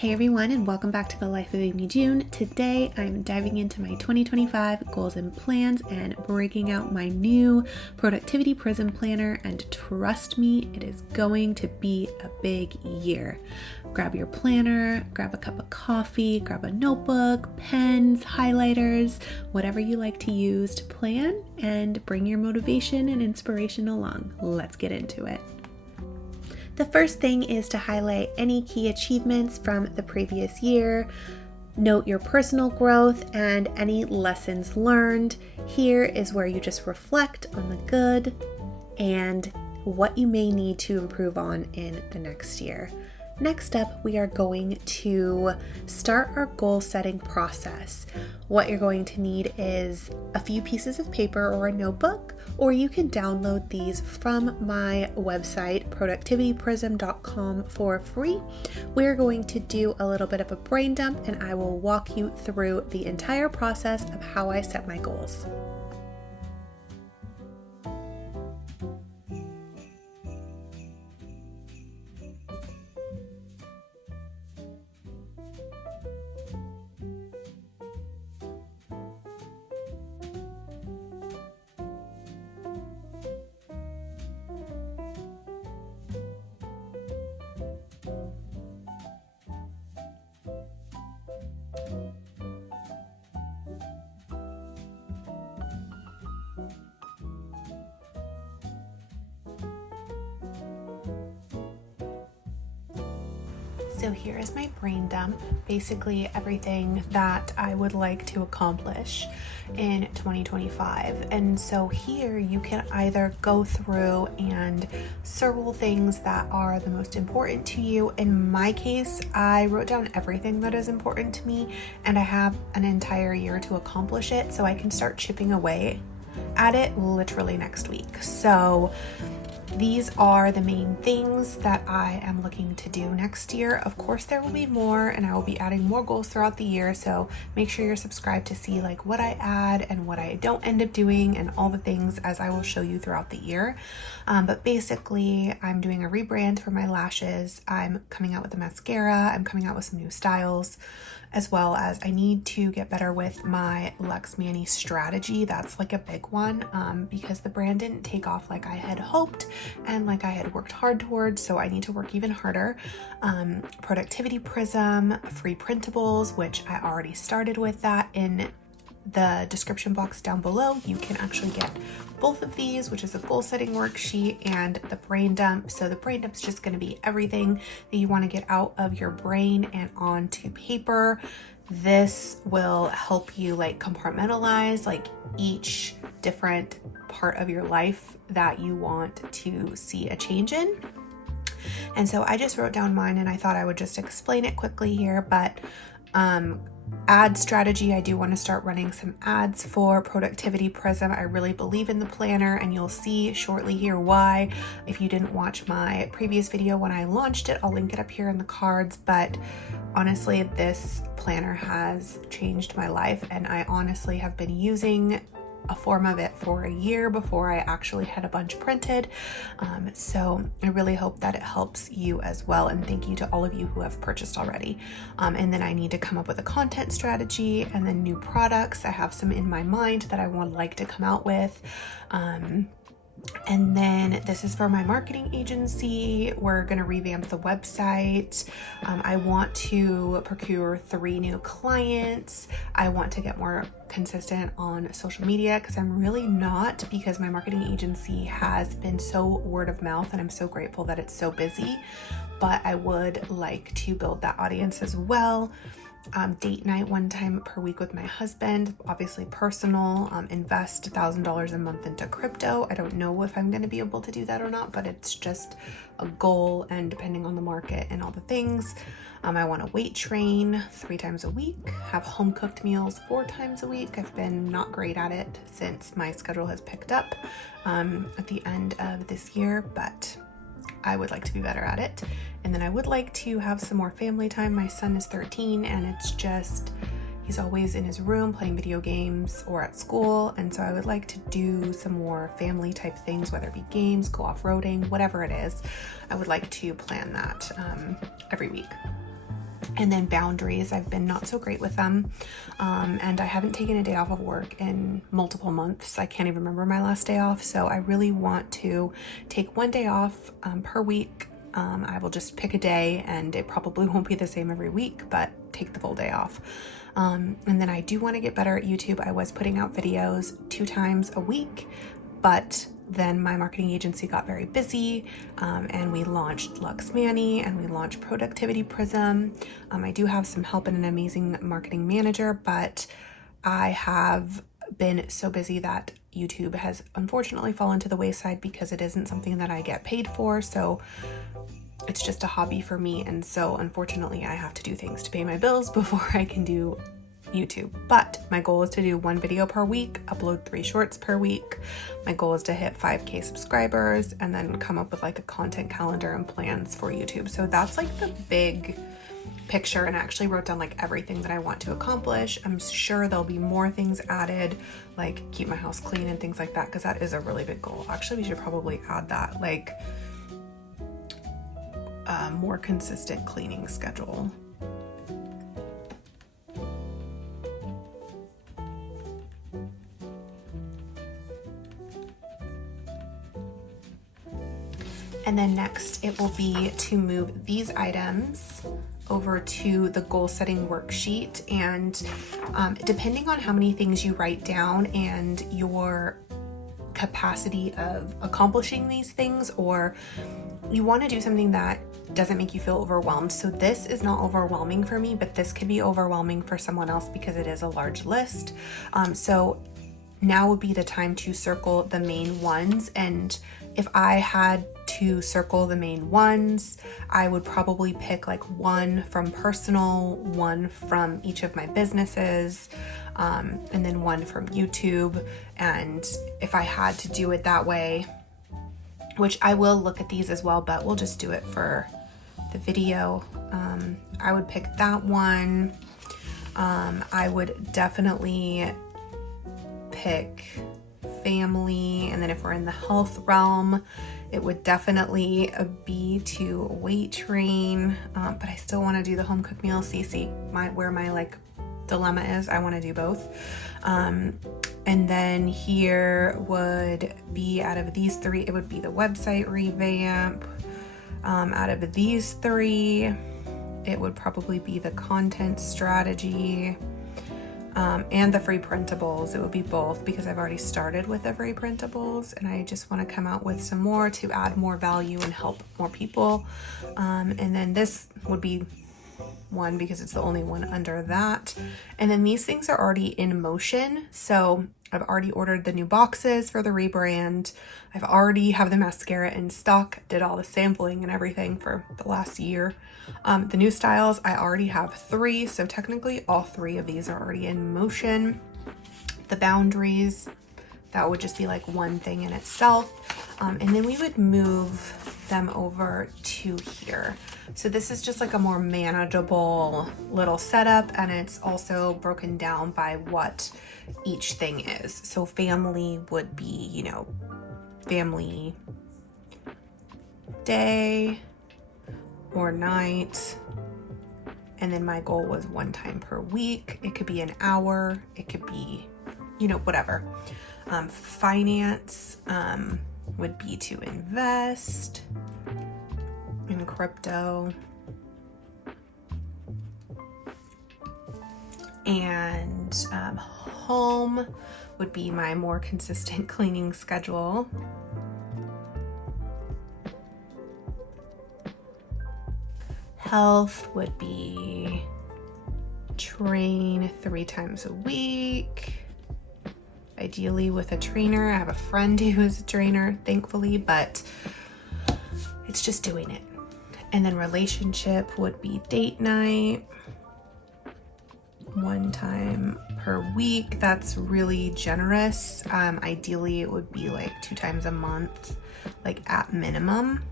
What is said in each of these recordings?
Hey everyone, and welcome back to the Life of Amy June. Today I'm diving into my 2025 goals and plans and breaking out my new Productivity Prism planner, and trust me, it is going to be a big year. Grab your planner, grab a cup of coffee, grab a notebook, pens, highlighters, whatever you like to use to plan, and bring your motivation and inspiration along. Let's get into it. The first thing is to highlight any key achievements from the previous year, note your personal growth and any lessons learned. Here is where you just reflect on the good and what you may need to improve on in the next year. Next up, we are going to start our goal setting process. What you're going to need is a few pieces of paper or a notebook, or you can download these from my website, productivityprism.com, for free. We're going to do a little bit of a brain dump, and I will walk you through the entire process of how I set my goals. So here is my brain dump, basically everything that I would like to accomplish in 2025. And so here you can either go through and circle things that are the most important to you. In my case, I wrote down everything that is important to me, and I have an entire year to accomplish it, so I can start chipping away at it literally next week. So these are the main things that I am looking to do next year. Of course, there will be more, and I will be adding more goals throughout the year. So make sure you're subscribed to see like what I add and what I don't end up doing and all the things, as I will show you throughout the year. But basically, I'm doing a rebrand for my lashes. I'm coming out with a mascara. I'm coming out with some new styles, as well as I need to get better with my Lux Mani strategy. That's like a big one because the brand didn't take off like I had hoped and like I had worked hard towards, so I need to work even harder. Productivity Prism, free printables, which I already started with that. In the description box down below, you can actually get both of these, which is a goal setting worksheet and the brain dump. So the brain dump is just going to be everything that you want to get out of your brain and onto paper. This will help you like compartmentalize like each different part of your life that you want to see a change in. And so I just wrote down mine, and I thought I would just explain it quickly here. But ad strategy, I do want to start running some ads for Productivity Prism. I really believe in the planner, and you'll see shortly here why. If you didn't watch my previous video when I launched it, I'll link it up here in the cards. But honestly, this planner has changed my life, and I honestly have been using a form of it for a year before I actually had a bunch printed. So I really hope that it helps you as well. And thank you to all of you who have purchased already. And then I need to come up with a content strategy and then new products. I have some in my mind that I would like to come out with. And then this is for my marketing agency. We're going to revamp the website. I want to procure 3 new clients. I want to get more consistent on social media because I'm really not, because my marketing agency has been so word of mouth, and I'm so grateful that it's so busy. But I would like to build that audience as well. Date night 1 time per week with my husband, obviously personal. Invest $1,000 a month into crypto. I don't know if I'm going to be able to do that or not, but it's just a goal, and depending on the market and all the things. I want to weight train 3 times a week, have home cooked meals 4 times a week. I've been not great at it since my schedule has picked up at the end of this year, but I would like to be better at it. And then I would like to have some more family time. My son is 13, and it's just, he's always in his room playing video games or at school. And so I would like to do some more family type things, whether it be games, go off-roading, whatever it is. I would like to plan that every week. And then boundaries, I've been not so great with them. And I haven't taken a day off of work in multiple months. I can't even remember my last day off. So I really want to take one day off per week. I will just pick a day, and it probably won't be the same every week, but take the full day off. And then I do want to get better at YouTube. I was putting out videos 2 times a week, but then my marketing agency got very busy, and we launched Lux Manny and we launched Productivity Prism. I do have some help and an amazing marketing manager, but I have been so busy that YouTube has unfortunately fallen to the wayside because it isn't something that I get paid for. So it's just a hobby for me. And so unfortunately I have to do things to pay my bills before I can do YouTube. But my goal is to do 1 video per week, upload 3 shorts per week. My goal is to hit 5K subscribers, and then come up with like a content calendar and plans for YouTube. So that's like the big picture, and I actually wrote down like everything that I want to accomplish. I'm sure there'll be more things added, like keep my house clean and things like that, because that is a really big goal. Actually, we should probably add that, like a more consistent cleaning schedule. And then next it will be to move these items over to the goal setting worksheet. And depending on how many things you write down and your capacity of accomplishing these things, or you want to do something that doesn't make you feel overwhelmed. So this is not overwhelming for me, but this could be overwhelming for someone else because it is a large list. So now would be the time to circle the main ones. And if I had to circle the main ones, I would probably pick like 1 from personal, 1 from each of my businesses, and then 1 from YouTube. And if I had to do it that way, which I will look at these as well, but we'll just do it for the video, I would pick that one. I would definitely pick family, and then if we're in the health realm, it would definitely be to weight train, but I still want to do the home cooked meal. See where my like dilemma is. I want to do both. And then here would be, out of these 3, it would be the website revamp. Out of these 3, it would probably be the content strategy. And the free printables. It would be both, because I've already started with the free printables and I just want to come out with some more to add more value and help more people. And then this would be 1 because it's the only one under that. And then these things are already in motion. So I've already ordered the new boxes for the rebrand. I've already have the mascara in stock, did all the sampling and everything for the last year. The new styles, I already have 3. So technically all 3 of these are already in motion. The boundaries, that would just be like 1 thing in itself. And then we would move them over to here. So this is just like a more manageable little setup, and it's also broken down by what each thing is. So family would be, you know, family day or night. And then my goal was 1 time per week. It could be an hour. It could be, you know, whatever. Finance would be to invest in crypto. And home would be my more consistent cleaning schedule. Health would be train 3 times a week, ideally with a trainer. I have a friend who is a trainer, thankfully, but it's just doing it. And then relationship would be date night, 1 time per week. That's really generous. Ideally it would be like 2 times a month, like at minimum.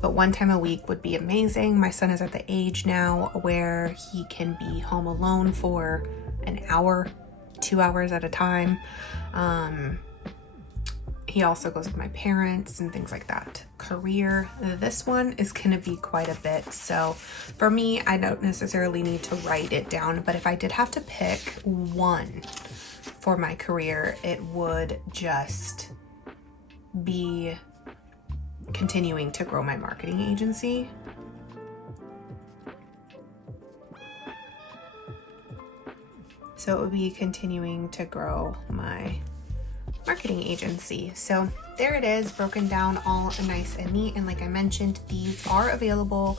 But 1 time a week would be amazing. My son is at the age now where he can be home alone for an hour, 2 hours at a time. he also goes with my parents and things like that. Career, this one is going to be quite a bit. So for me, I don't necessarily need to write it down, but if I did have to pick one for my career, it would just be continuing to grow my marketing agency. So it would be continuing to grow my marketing agency. So there it is, broken down all nice and neat. And like I mentioned, these are available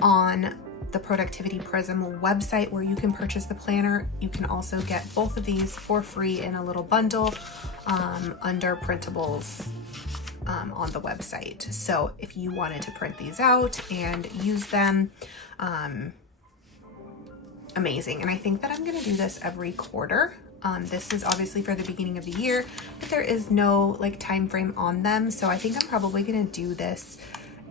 on the Productivity Prism website where you can purchase the planner. You can also get both of these for free in a little bundle under printables on the website. So if you wanted to print these out and use them, amazing. And I think that I'm going to do this every quarter. This is obviously for the beginning of the year, but there is no like time frame on them. So I think I'm probably going to do this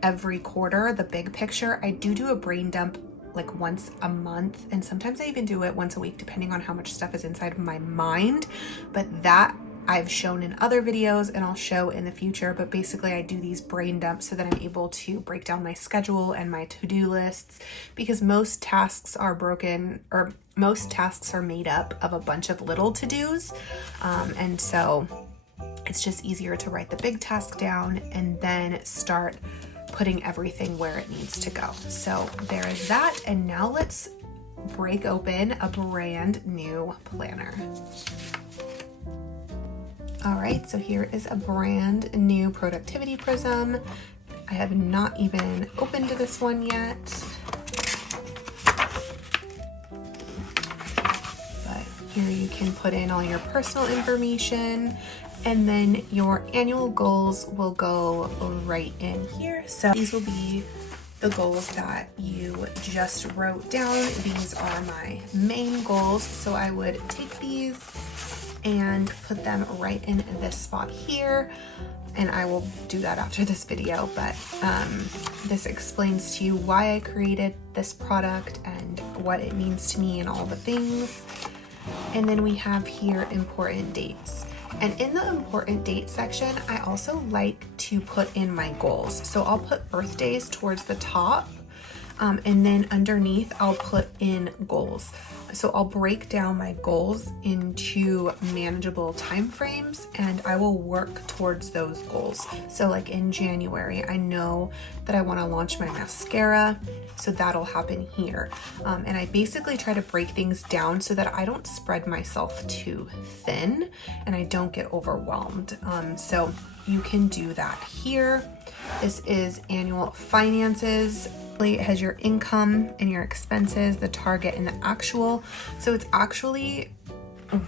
every quarter, the big picture. I do a brain dump like once a month, and sometimes I even do it once a week depending on how much stuff is inside of my mind. But that I've shown in other videos and I'll show in the future. But basically I do these brain dumps so that I'm able to break down my schedule and my to-do lists, because most tasks are made up of a bunch of little to-dos. And so it's just easier to write the big task down and then start putting everything where it needs to go. So there is that. And now let's break open a brand new planner. All right, so here is a brand new Productivity Prism. I have not even opened this one yet, but here you can put in all your personal information, and then your annual goals will go right in here. So these will be the goals that you just wrote down. These are my main goals. So I would take these and put them right in this spot here. And I will do that after this video, but this explains to you why I created this product and what it means to me and all the things. And then we have here important dates. And in the important date section, I also like to put in my goals. So I'll put birthdays towards the top, and then underneath I'll put in goals. So I'll break down my goals into manageable time frames, and I will work towards those goals. So like in January, I know that I want to launch my mascara, so that'll happen here. And I basically try to break things down so that I don't spread myself too thin and I don't get overwhelmed. So you can do that here. This is annual finances. It has your income and your expenses, the target and the actual. So it's actually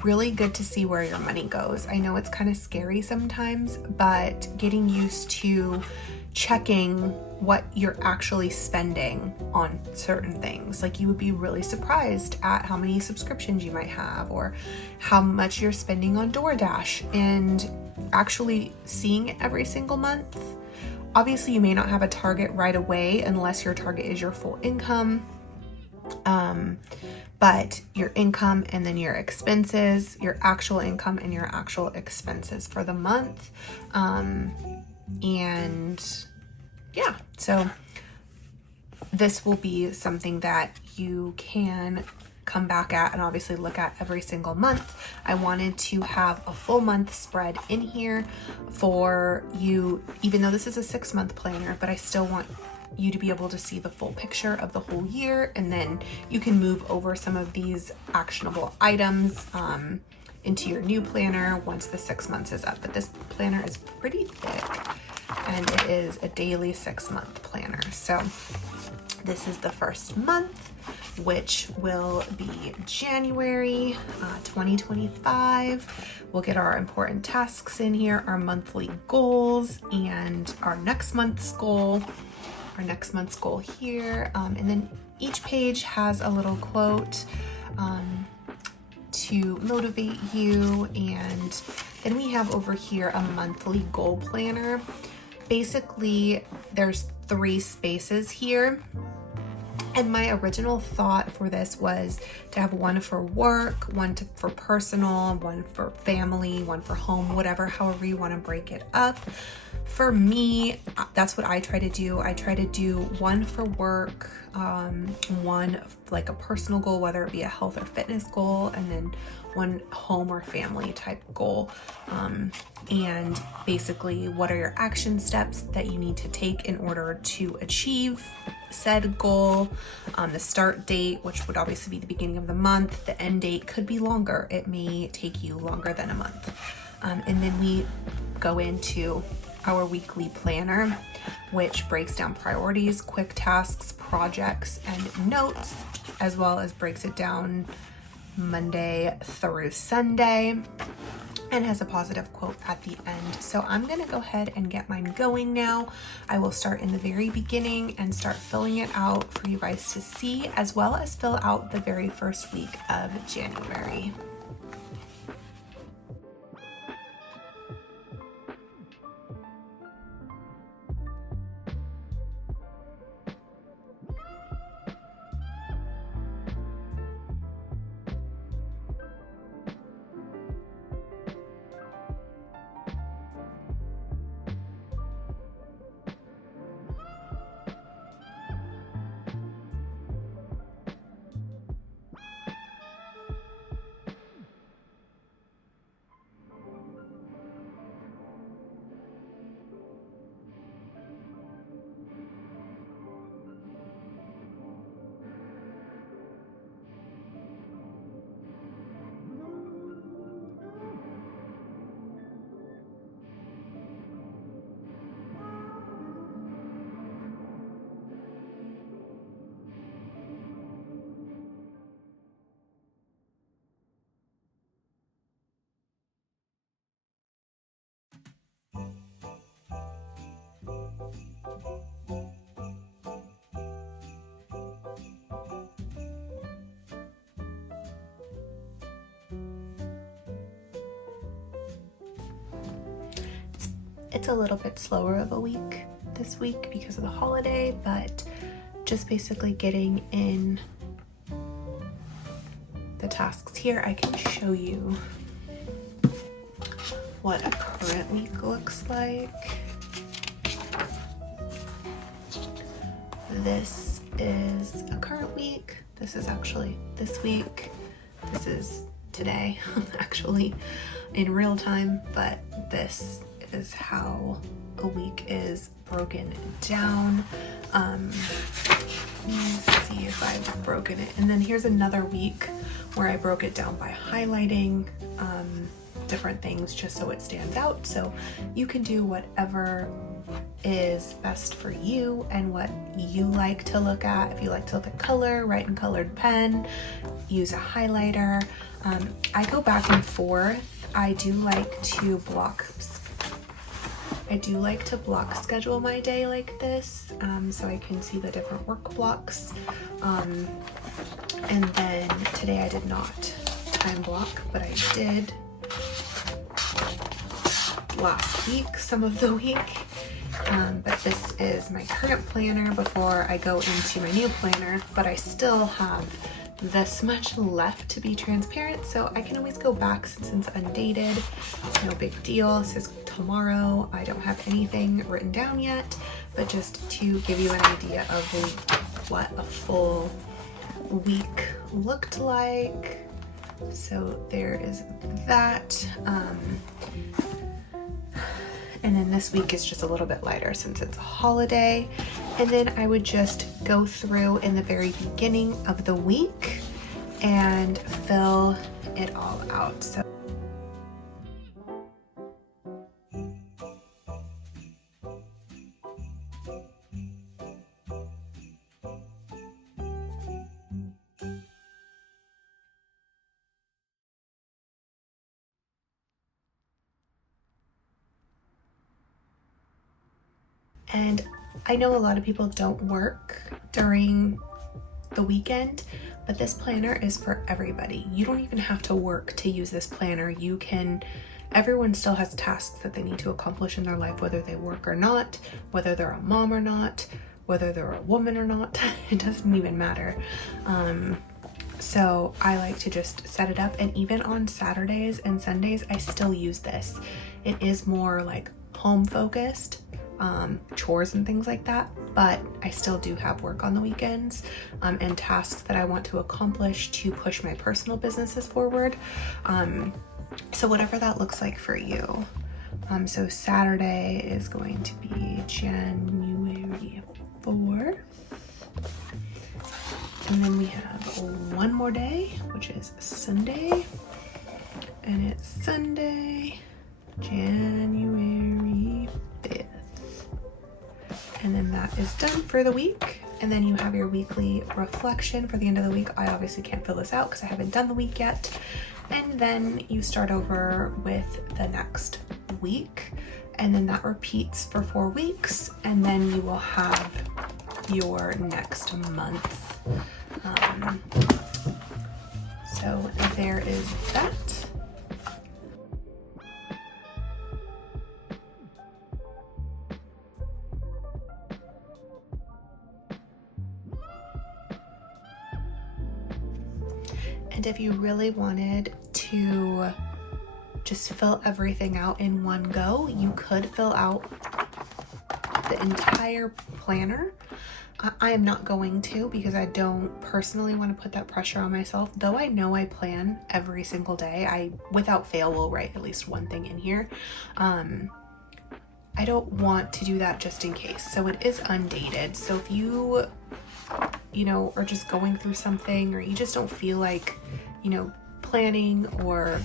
really good to see where your money goes. I know it's kind of scary sometimes, but getting used to checking what you're actually spending on certain things. Like you would be really surprised at how many subscriptions you might have or how much you're spending on DoorDash, and actually seeing it every single month. Obviously, you may not have a target right away unless your target is your full income, but your income and then your expenses, your actual income and your actual expenses for the month. And yeah, so this will be something that you can come back at and obviously look at every single month. I wanted to have a full month spread in here for you, even though this is a 6-month planner, but I still want you to be able to see the full picture of the whole year, and then you can move over some of these actionable items into your new planner once the 6 months is up. But this planner is pretty thick and it is a daily 6-month planner. So this is the first month, which will be January 2025. We'll get our important tasks in here, our monthly goals, and our next month's goal. Our next month's goal here. And then each page has a little quote to motivate you. And then we have over here a monthly goal planner. Basically, there's 3 spaces here. And my original thought for this was to have one for work, for personal, one for family, one for home, whatever, however you want to break it up. For me, that's what I try to do. I try to do one for work, one like a personal goal, whether it be a health or fitness goal, and then one home or family type goal. And basically, what are your action steps that you need to take in order to achieve said goal, the start date, which would obviously be the beginning of the month. The end date could be longer. It may take you longer than a month. And then we go into our weekly planner, which breaks down priorities, quick tasks, projects, and notes, as well as breaks it down Monday through Sunday, and has a positive quote at the end. So I'm gonna go ahead and get mine going now. I will start in the very beginning and start filling it out for you guys to see, as well as fill out the very first week of January. It's a little bit slower of a week this week because of the holiday, but just basically getting in the tasks here. I can show you what a current week looks like. This is a current week. This is actually this week. This is today, actually, in real time, but this is how a week is broken down. Let me see if I've broken it. And then here's another week where I broke it down by highlighting different things just so it stands out. So you can do whatever is best for you and what you like to look at. If you like to look at color, write in colored pen, use a highlighter. I go back and forth. I do like to block schedule my day like this, so I can see the different work blocks. And then today I did not time block, but I did last week, some of the week. But this is my current planner before I go into my new planner, but I still have this much left to be transparent, so I can always go back since it's undated. It's no big deal. This is tomorrow. I don't have anything written down yet, but just to give you an idea of what a full week looked like. So there is that. And then this week is just a little bit lighter since it's a holiday. And then I would just go through in the very beginning of the week and fill it all out. So and I know a lot of people don't work during the weekend, but this planner is for everybody. You don't even have to work to use this planner. Everyone still has tasks that they need to accomplish in their life, whether they work or not, whether they're a mom or not, whether they're a woman or not. It doesn't even matter. So I like to just set it up, and even on Saturdays and Sundays, I still use this. It is more like home focused, chores and things like that, but I still do have work on the weekends, and tasks that I want to accomplish to push my personal businesses forward. So whatever that looks like for you. So Saturday is going to be January 4th. And then we have one more day, which is Sunday. And it's Sunday, January 5th. And then that is done for the week. And then you have your weekly reflection for the end of the week. I obviously can't fill this out because I haven't done the week yet. And then you start over with the next week. And then that repeats for 4 weeks. And then you will have your next month. So there is that. And if you really wanted to just fill everything out in one go, you could fill out the entire planner. I am not going to, because I don't personally want to put that pressure on myself, though I know I plan every single day. I, without fail, will write at least one thing in here. I don't want to do that just in case. So it is undated. So if you know, are just going through something, or you just don't feel like, you know, planning, or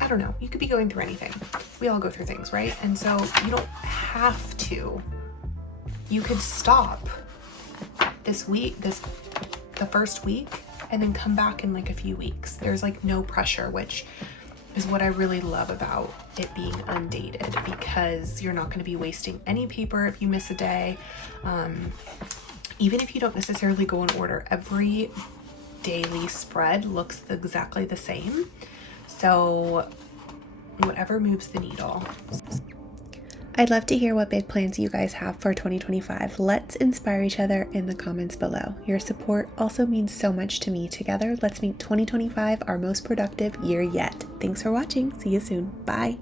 I don't know, you could be going through anything. We all go through things, right? And so you don't have to. You could stop this week, the first week, and then come back in like a few weeks. There's like no pressure, which is what I really love about it being undated, because you're not going to be wasting any paper if you miss a day. Even if you don't necessarily go in order, every daily spread looks exactly the same. So whatever moves the needle. I'd love to hear what big plans you guys have for 2025. Let's inspire each other in the comments below. Your support also means so much to me. Together, let's make 2025 our most productive year yet. Thanks for watching. See you soon. Bye.